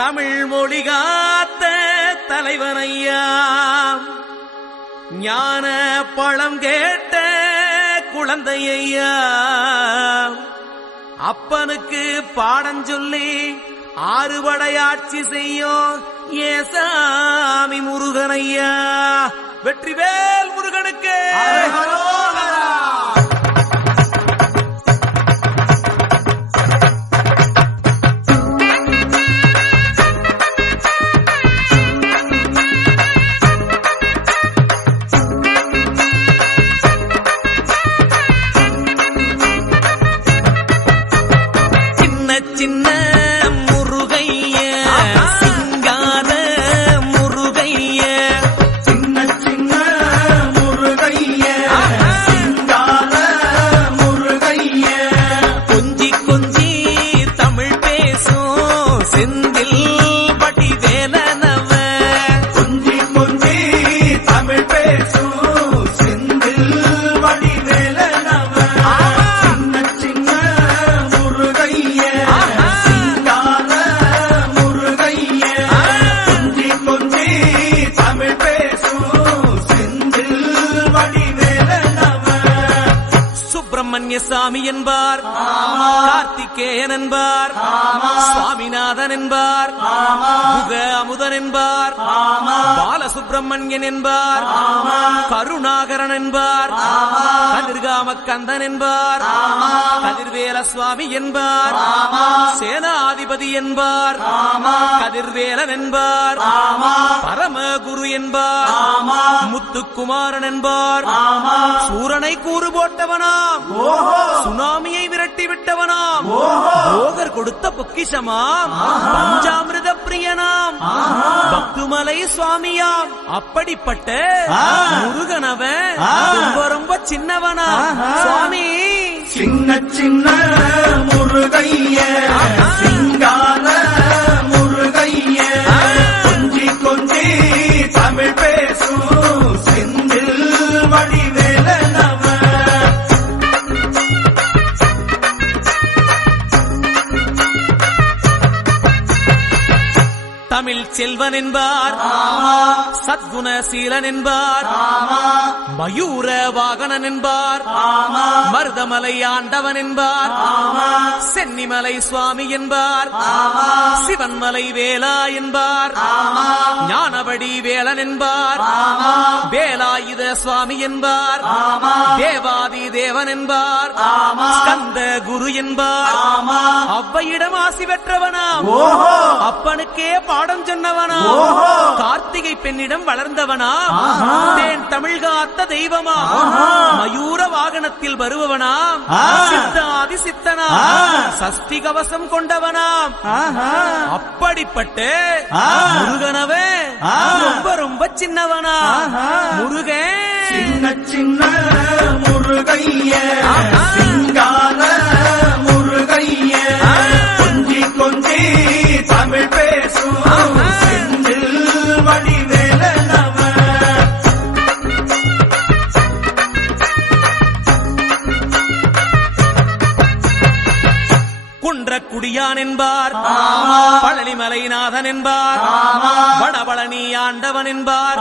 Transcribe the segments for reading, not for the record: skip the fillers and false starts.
தமிழ் மொழி காத்த தலைவனையா, ஞான பழம் கேட்ட குழந்தையா, அப்பனுக்கு பாடம் சொல்லி ஆறுபடையாட்சி செய்யும் ஏசாமி முருகனையா. வெற்றிவேல் முருகனுக்கு. சின்ன முருகைய சிங்கார முருகைய, சின்ன சின்ன முருகைய சிங்கார முருகைய, கொஞ்சி கொஞ்சி தமிழ் பேசும் செந்தில் வடிவேலனவ, கொஞ்சி கொஞ்சி தமிழ் பேசும் செந்தில் வடிவேலனவ, சின்ன சின்ன முருகைய சிங்கார முருகைய, கொஞ்சி கொஞ்சி தமிழ் பேசும் செந்தில் வடிவேலனவ. சுப்பிரமணிய சாமி என்பார், கார்த்திகேயன் என்பார், சுவாமிநாதன் என்பார், முக அமுதன் என்பார், பாலசுப்பிரமணியன் என்பார், கருணாகரன் என்பார், கதிர்காம கந்தன் என்பார், கதிர்வேல சுவாமி என்பார், சேனாதிபதி என்பார், கதிர்வேலன் என்பார், பரமகுரு என்பார், முத்துக்குமாரன் என்பார், சூரனை கூறு போட்டவனாம், சுனாமியை விரட்டி விட்டவனாம், போகர் கொடுத்த பொக்கிஷமாம், பஞ்சாமிர்த பிரியனாம், பக்துமலை சுவாமியாம். அப்படிப்பட்ட முருகனவன் ரொம்ப ரொம்ப சின்னவனா சுவாமி. சின்ன சின்ன முருகைய சிங்கார முருகைய, கொஞ்சி கொஞ்சி தமிழ் பேசும் செந்தில் வடிவேலனவ. தமிழ் செல்வன் என்பார், சத்குணசீலன் என்பார், மயூர வாகனன் என்பார், மருதமலை ஆண்டவன் என்பார், சென்னிமலை சுவாமி என்பார், சிவன்மலை வேலா என்பார், ஞானபடி வேலன் என்பார், வேலாயுத சுவாமி என்பார், தேவாதி தேவன் என்பார், ஸ்கந்த குரு என்பார், அவ்வையிடம் ஆசி பெற்றவனாம், அப்பனுக்கே பாடம் சொன்னவனா, கார்த்திகை பெண்ணிடம் வளர்ந்தவனா, தேன் தமிழ் காத்த தெய்வமா, மயூர வாகனத்தில் வருபவனாம், சித்தாதி சித்தனா, சஷ்டி கவசம் கொண்டவனாம். அப்படிப்பட்ட முருகனவே ரொம்ப ரொம்ப சின்னவனா முருகன். சின்ன சின்ன முருகைய சிங்கார முருகைய, கொஞ்சி கொஞ்சி தமிழ் பேசும் செந்தில் வடிவேலனவ. குன்றக்குடியான் என்பார், பழனிமலைநாதன் என்பார், வடபழனி ஆண்டவன் என்பார்,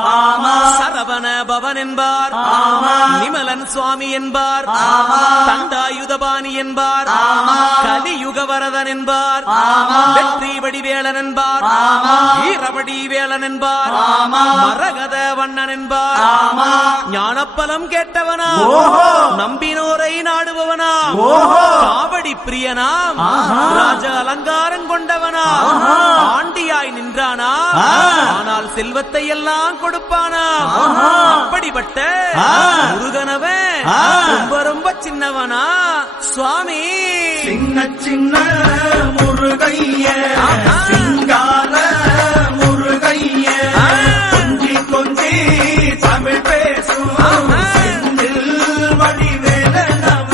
சரவண பவன் என்பார், நிமலன் சுவாமி என்பார், தண்டாயுதபாணி என்பார், கலியுகவரதன் என்பார், வெற்றி வடிவேலன் என்பார், வீரபடி வேலன் என்பார், மரகத வண்ணன் என்பார், ஞானப்பலம் கேட்டவனா, நம்பினோரை நாடுபவனா, காவடி பிரியனாம், ராஜ அலங்காரம் கொண்டவனா, ஆண்டியாய் நின்றானா, ஆனால் செல்வத்தை எல்லாம் கொடுப்பானா. அப்படிப்பட்ட முருகனவன் ரொம்ப ரொம்ப சின்னவனா சுவாமி. சின்ன சின்ன முருகைய சிங்கார முருகைய, கொஞ்சி கொஞ்சி தமிழ் பேசும் செந்தில் வடிவேலனவ.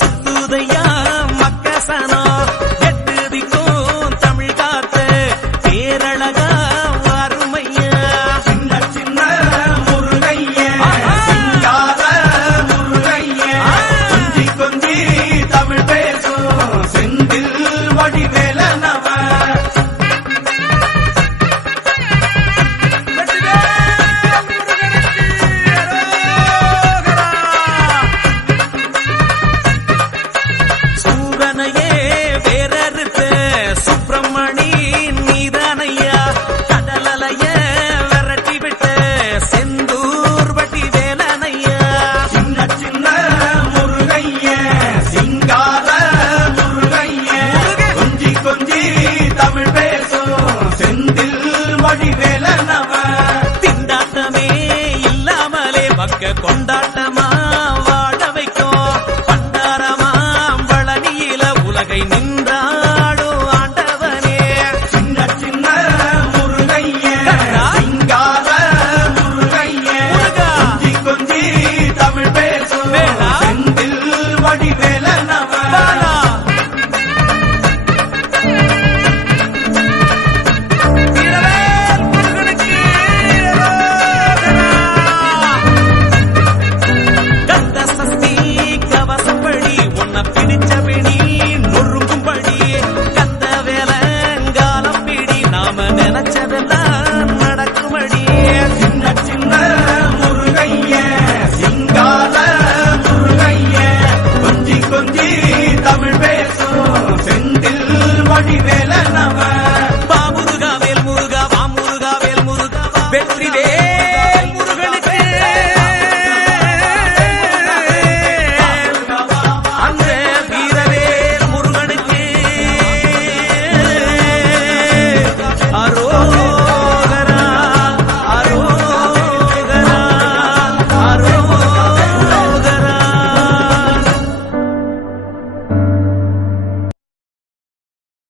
சுத்துதையா மக்கசனா, எட்டு திக்கும் உலகை நின்றாடோ ஆண்டவனே சின்ன சின்ன முருகைய கண்ணா. சிங்கார முருகைய முருகா. கொஞ்சி கொஞ்சி தமிழ் பேசும் வேலா. செந்தில் வடிவேல நம பாலா. வீரவேல் முருகனுக்கு ரோகரா. கந்த சஷ்டி கவசப்படி உன்னை பிடிச்சபடி நொறுங்கும்படி கந்த வேலங்காலம் பிடி நாம நினைச்சதெல்லாம் நடக்கும்படி சின்ன சின்ன முருகைய சிங்கார முருகைய கொஞ்சி கொஞ்சி தமிழ் பேசும் செந்தில் வடிவேல நம